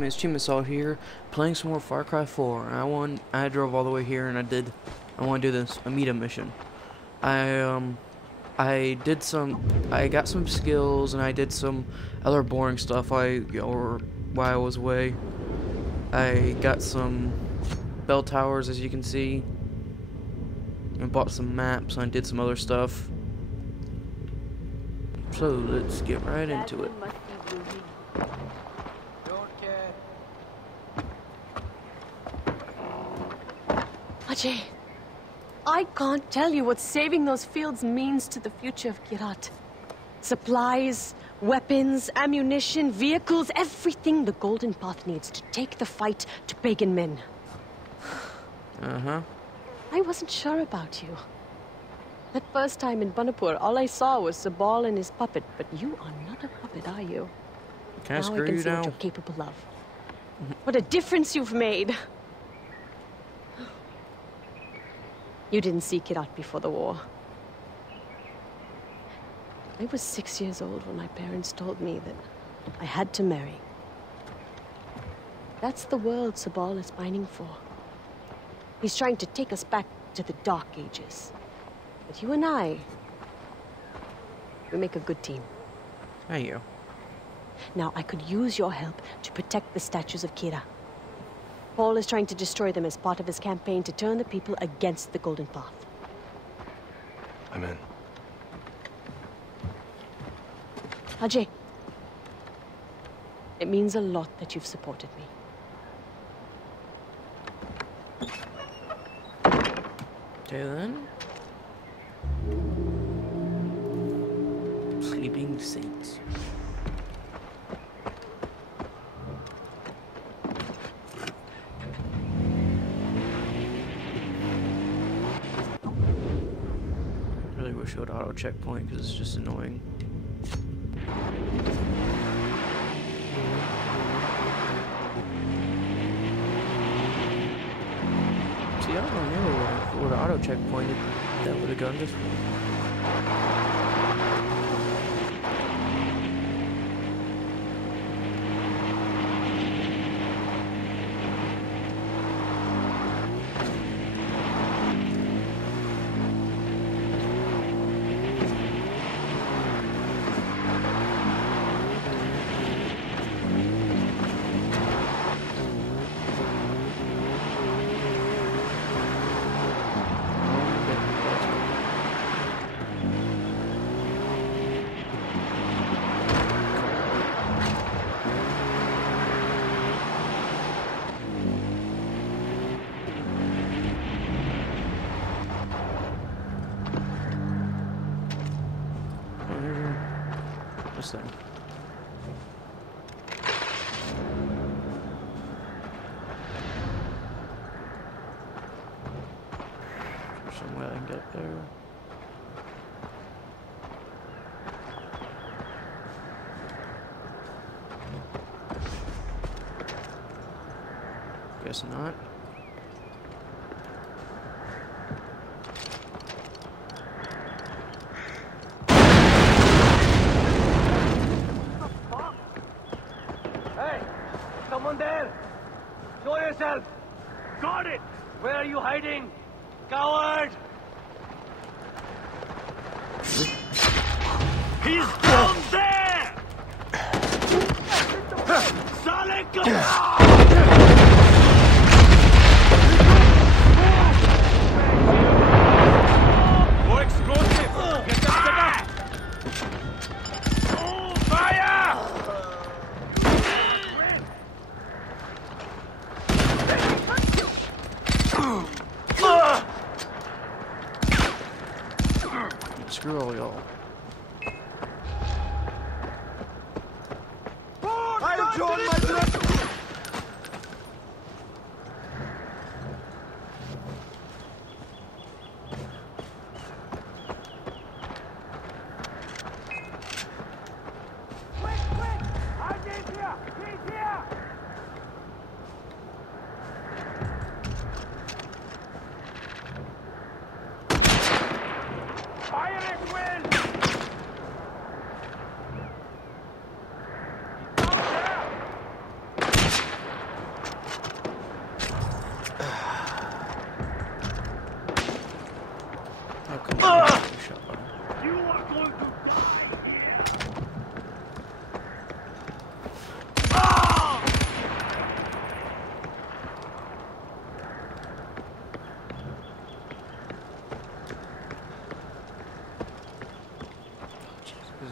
Chimasaw here, playing some more Far Cry 4. I drove all the way here, and I want to do this Amita mission. I got some skills, and I did some other boring stuff while I was away. I got some bell towers, as you can see, and bought some maps, and I did some other stuff. So let's get right into it. Ajay, I can't tell you what saving those fields means to the future of Kirat. Supplies, weapons, ammunition, vehicles, everything the Golden Path needs to take the fight to pagan men. I wasn't sure about you. That first time in Banapur, all I saw was Sabal and his puppet, but you are not a puppet, are you? Can I screw I can you see now? what you're capable of. What a difference you've made. You didn't see Kirat before the war. I was 6 years old when my parents told me that I had to marry. That's the world Sabal is pining for. He's trying to take us back to the Dark Ages. But you and I, we make a good team. Thank you. Now, I could use your help to protect the statues of Kira. Paul is trying to destroy them as part of his campaign to turn the people against the Golden Path. I'm in. Ajay, it means a lot that you've supported me. Okay then. Sleeping Saints. Really wish it would auto checkpoint because it's just annoying. See, I don't know if it would auto checkpointed. That would have gone this way. This thing. There's some way I can get there. Guess not. Someone there! Show yourself! Got it! Where are you hiding? Coward! He's down there! Go explosive! Get that set up! Fire! Screw all y'all. I've drawn my blood!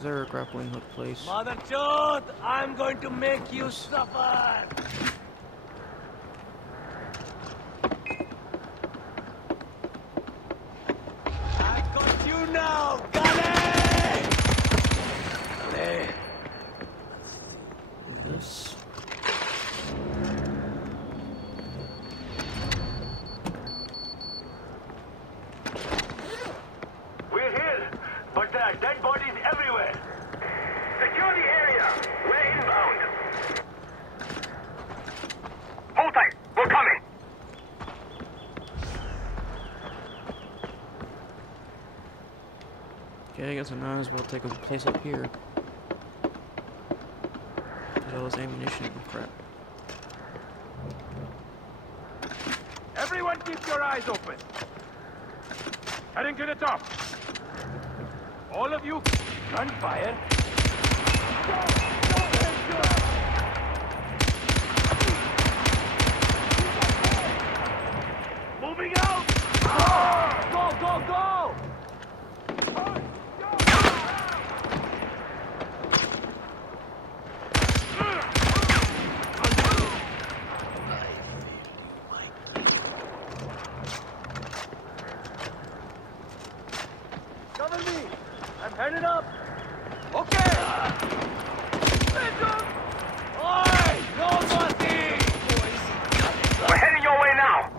Is there a grappling hook place? Mother Chod, I'm going to make you suffer. I've got you now, Gale! Gale. This. We're here, but there are dead bodies everywhere. Secure the area. We're inbound. Hold tight. We're coming. Okay, I guess I might as well take a place up here. Get all this ammunition and crap. Everyone keep your eyes open. Heading to the top. All of you, gunfire. Moving out! Go, go, go! Cover me! I'm headed up! Okay! Listen! Oi! Nobody! We're heading your way now.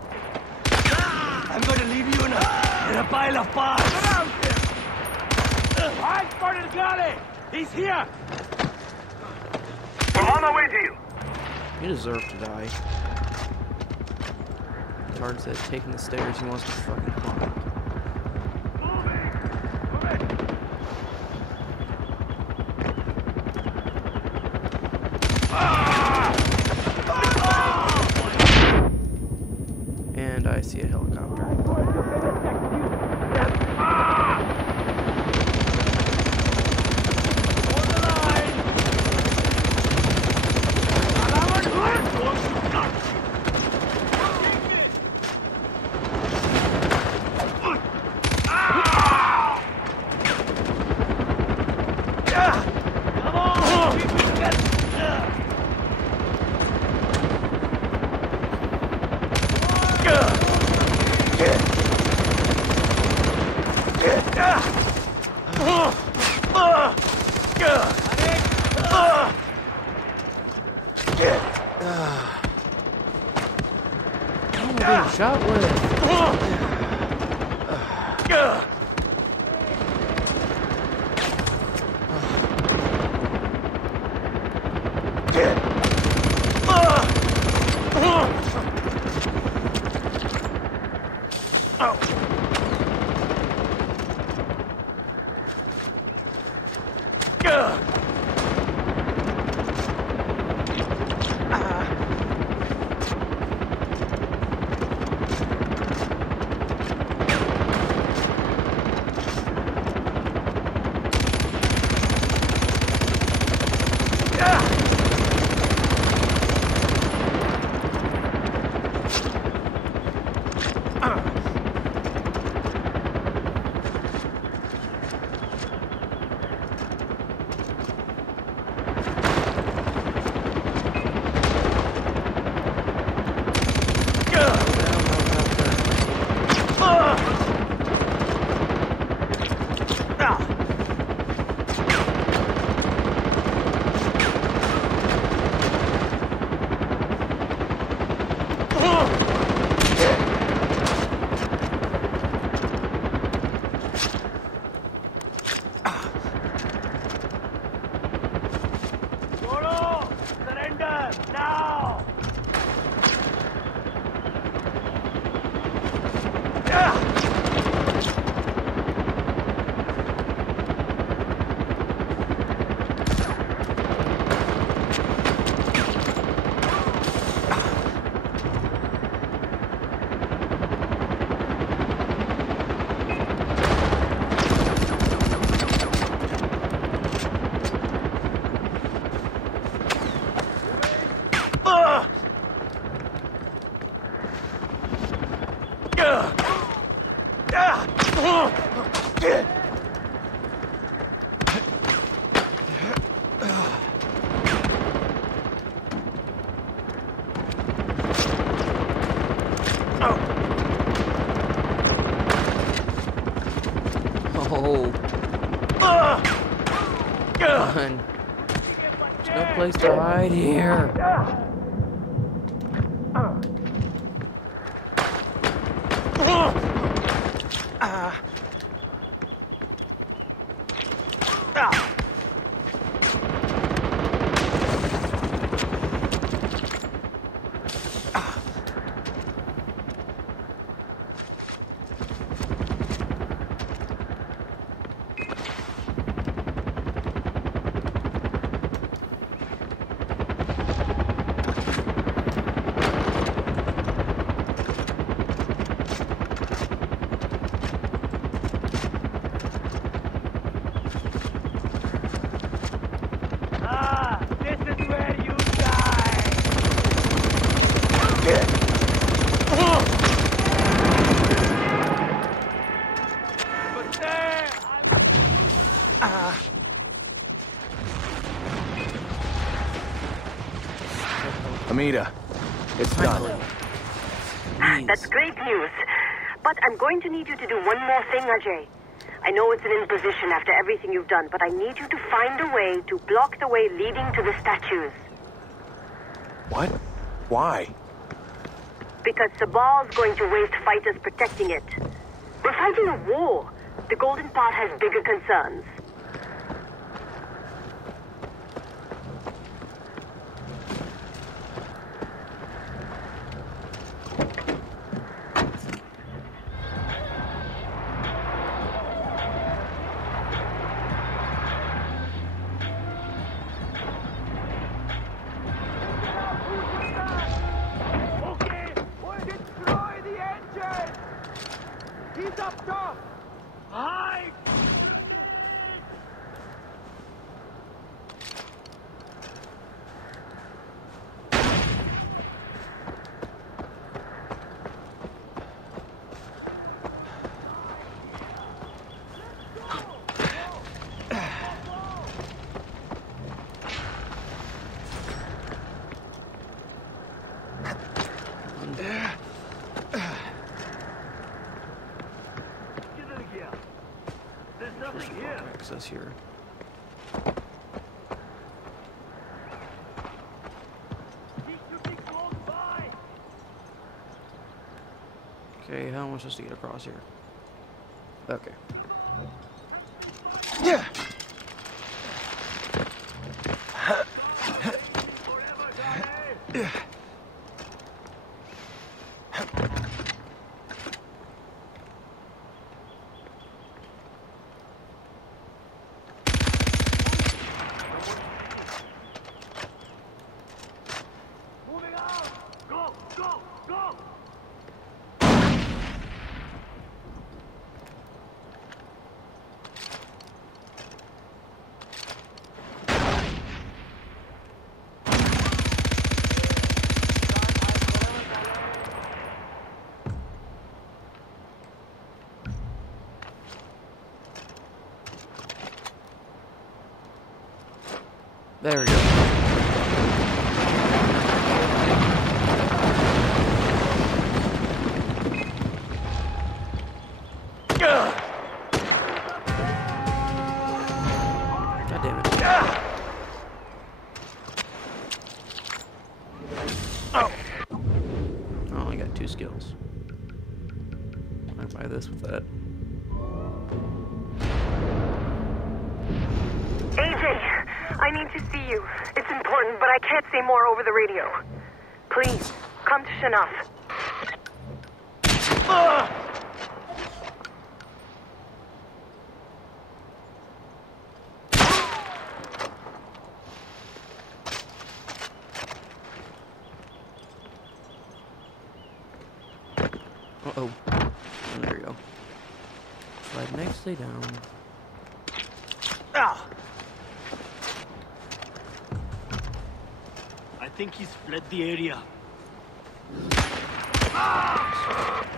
I'm going to leave you in a pile of parts! Around him. I spotted Gale. He's here. We're on our way to you. You deserve to die. Tard said taking the stairs, he wants to fucking climb. And I see a helicopter. I'm being shot with. Oh. Come on. There's no place to hide here. This is where you die! But there, Amita, it's done. That's great news. But I'm going to need you to do one more thing, Ajay. I know it's an imposition after everything you've done, but I need you to find a way to block the way leading to the statues. What? Why? Because Sabal's going to waste fighters protecting it. We're fighting a war. The Golden Path has bigger concerns. okay, we'll destroy the engine! He's up top! Hide! Get it again. There's nothing here. Access here. Keep shooting close by. Okay, how am I supposed to get across here? Okay. Yeah. Forever, Johnny! Moving out! Go! Go! Go! There we go. God damn it. I only got 2 skills. I buy this with that. AJ, I need to see you. It's important, but I can't say more over the radio. Please, come to Shanaf. Uh-oh. There we go. Slide nicely down. I think he's fled the area.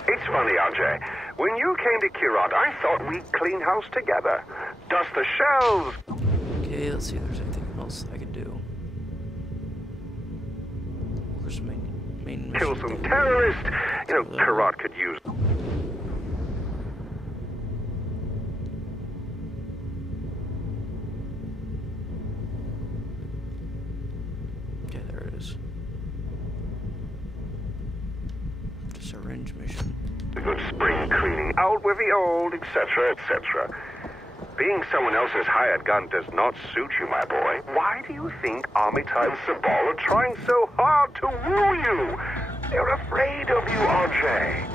It's funny, Ajay. When you came to Kirat, I thought we'd clean house together. Dust the shelves. Okay, let's see if there's anything else I can do. Where's main mission? Kill some terrorists. You know, Kirat could use... out with the old, etc., etc. Being someone else's hired gun does not suit you, my boy. Why do you think Armitage and Sabal are trying so hard to woo you? They're afraid of you, RJ.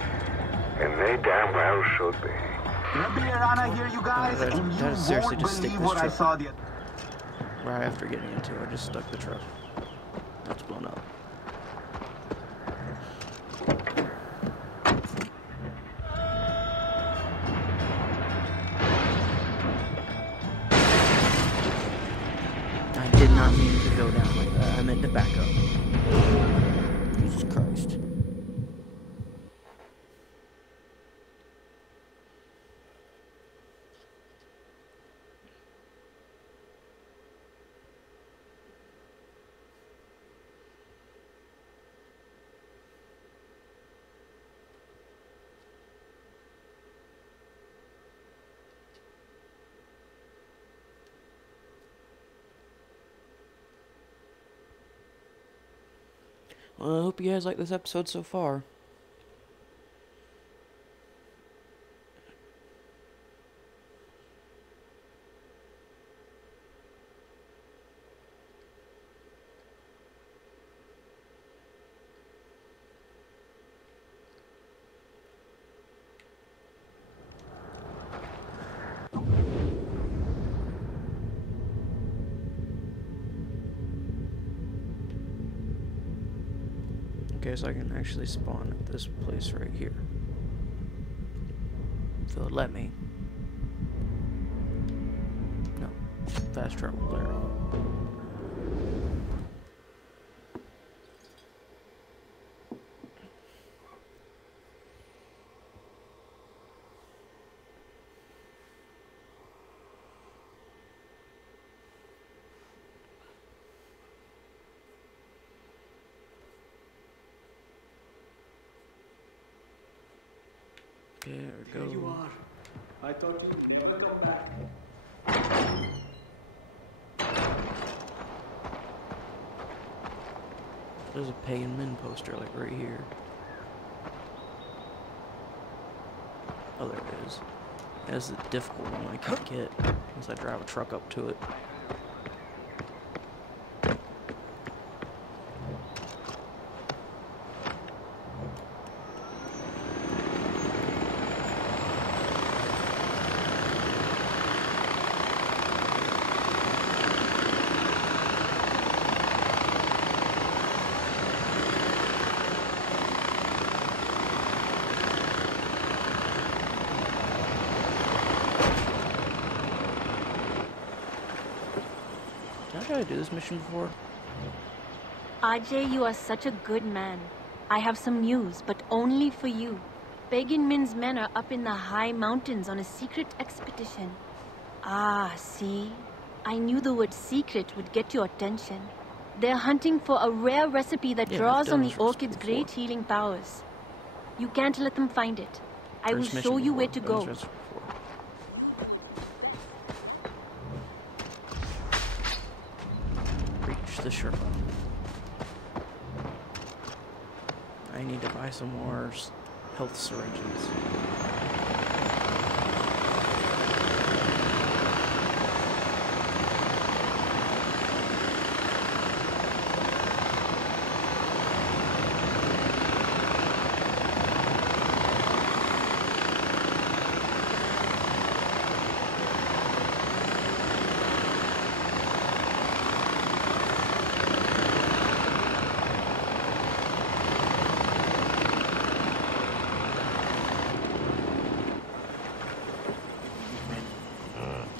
And they damn well should be. Rana here, you guys, and you That seriously won't just stick believe this what I truck saw the right after getting into it. I just stuck the truck. That's blown up. I did not mean to go down like that. I meant to back up. Jesus Christ. Well, I hope you guys like this episode so far. Okay, so I can actually spawn at this place right here. If it'll let me. No. Fast travel there. There we go. There you are. I thought you'd never come back. There's a pay and min poster like right here. Oh, there it is. That's the difficult one I can't get unless I drive a truck up to it. Did I do this mission before? Ajay, you are such a good man. I have some news, but only for you. Pagan Min's men are up in the high mountains on a secret expedition. Ah, see? I knew the word secret would get your attention. They're hunting for a rare recipe that draws on the orchid's great healing powers. You can't let them find it. I will show you where to go. The Sherpa. I need to buy some more health syringes.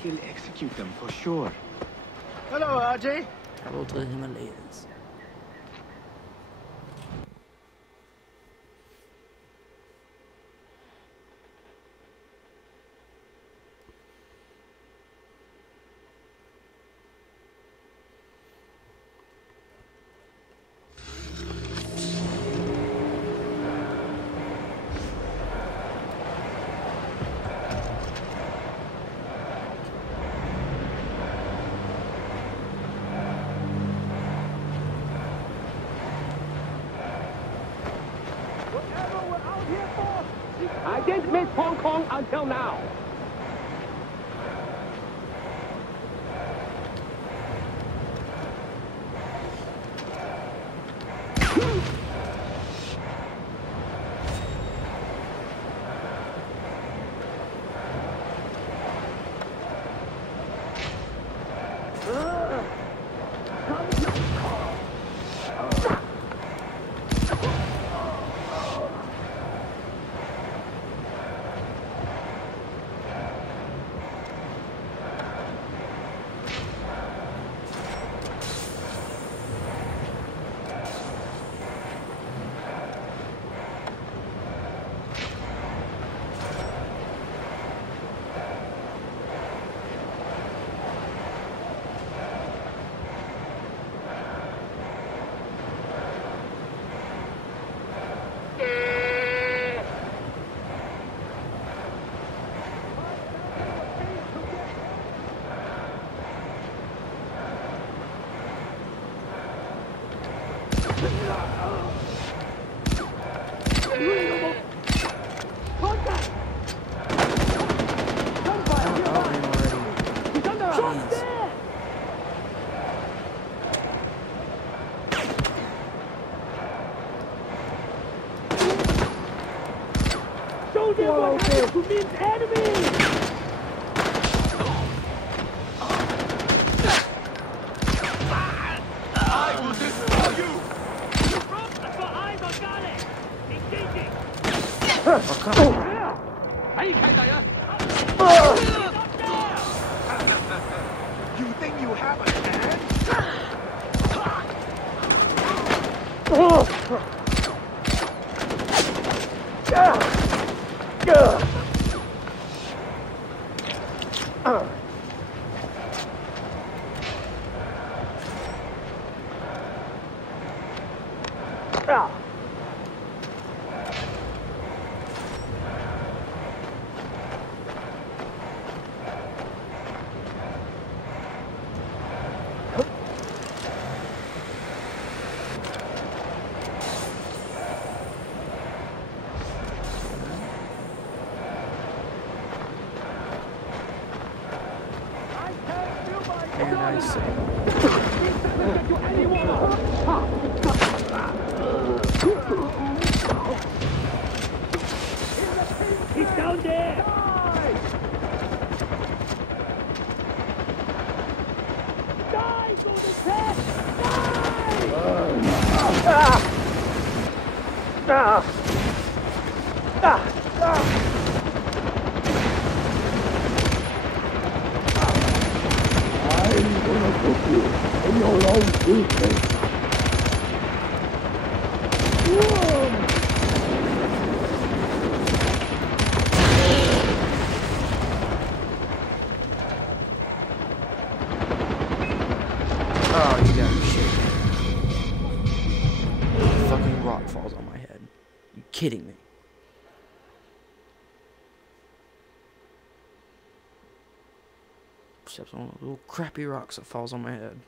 He'll execute them for sure. Hello, Ajay. Travel to the Himalayas. can't miss Hong Kong until now. Show them what happens to Min's enemy! I will destroy you! For eyes on Garlic! Engaging! Oh, come on. Hey, Kaidaya! You think you have a chance? And I say, He's down there! Die, Golden Pet! oh, you got me shit. Fucking rock falls on my head. You kidding me? Steps on a little crappy rocks that falls on my head.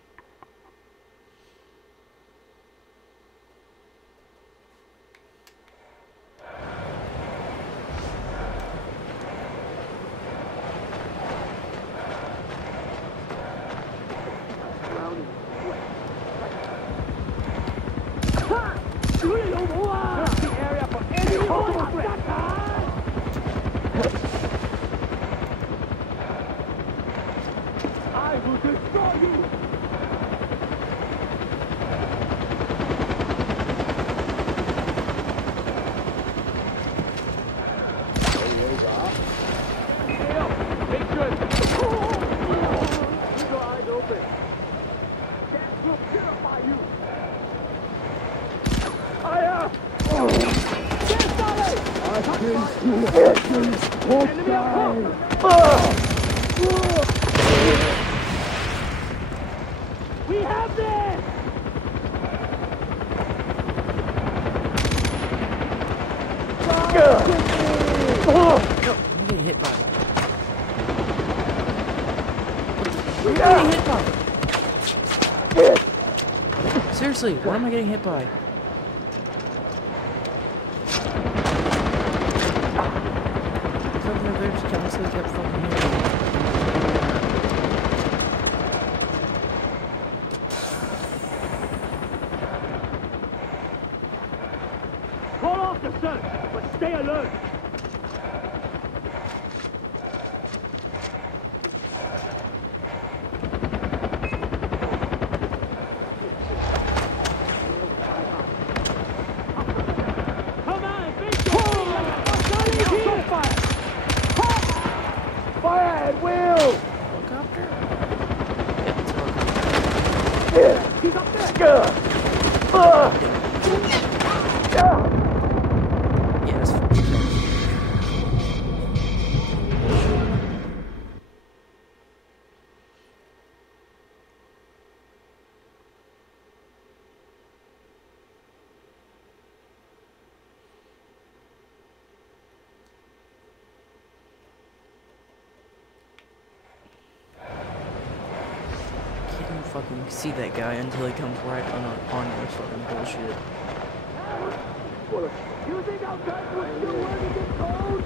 I will destroy you! Make sure keep your eyes open. That will purify you. Fire! Enemy up close! We have this! I'm getting hit by it. What am I getting hit by? Seriously, what am I getting hit by? actually kept fucking moving. Call off the search, but stay alert. Come on, big fire! Fire at will! Helicopter? Yeah, it's a helicopter. He's up there! Yeah, that's fucking crazy. Can't fucking see that guy until he comes right on this fucking bullshit. You think our guns will still work against cold?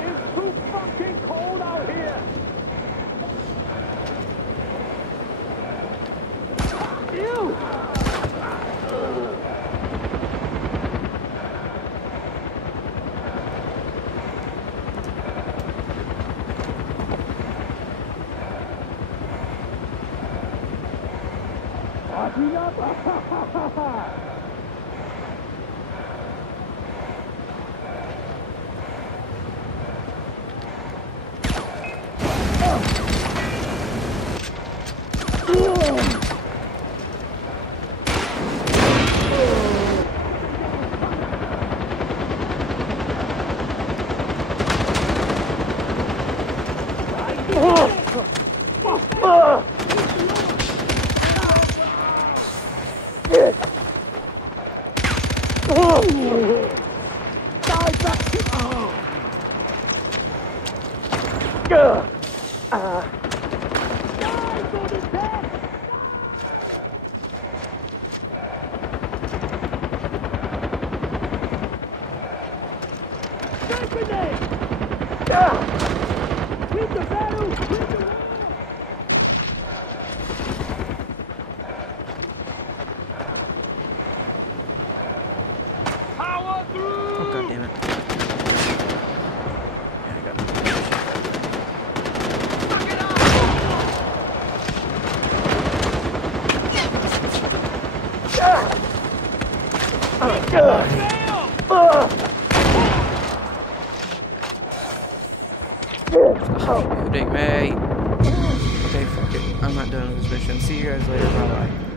It's too fucking cold out here! Ew! Watching up! Oh, god damn it. Yeah, I got it. Shooting me. Okay, fuck it. I'm not done with this mission. See you guys later. Bye bye.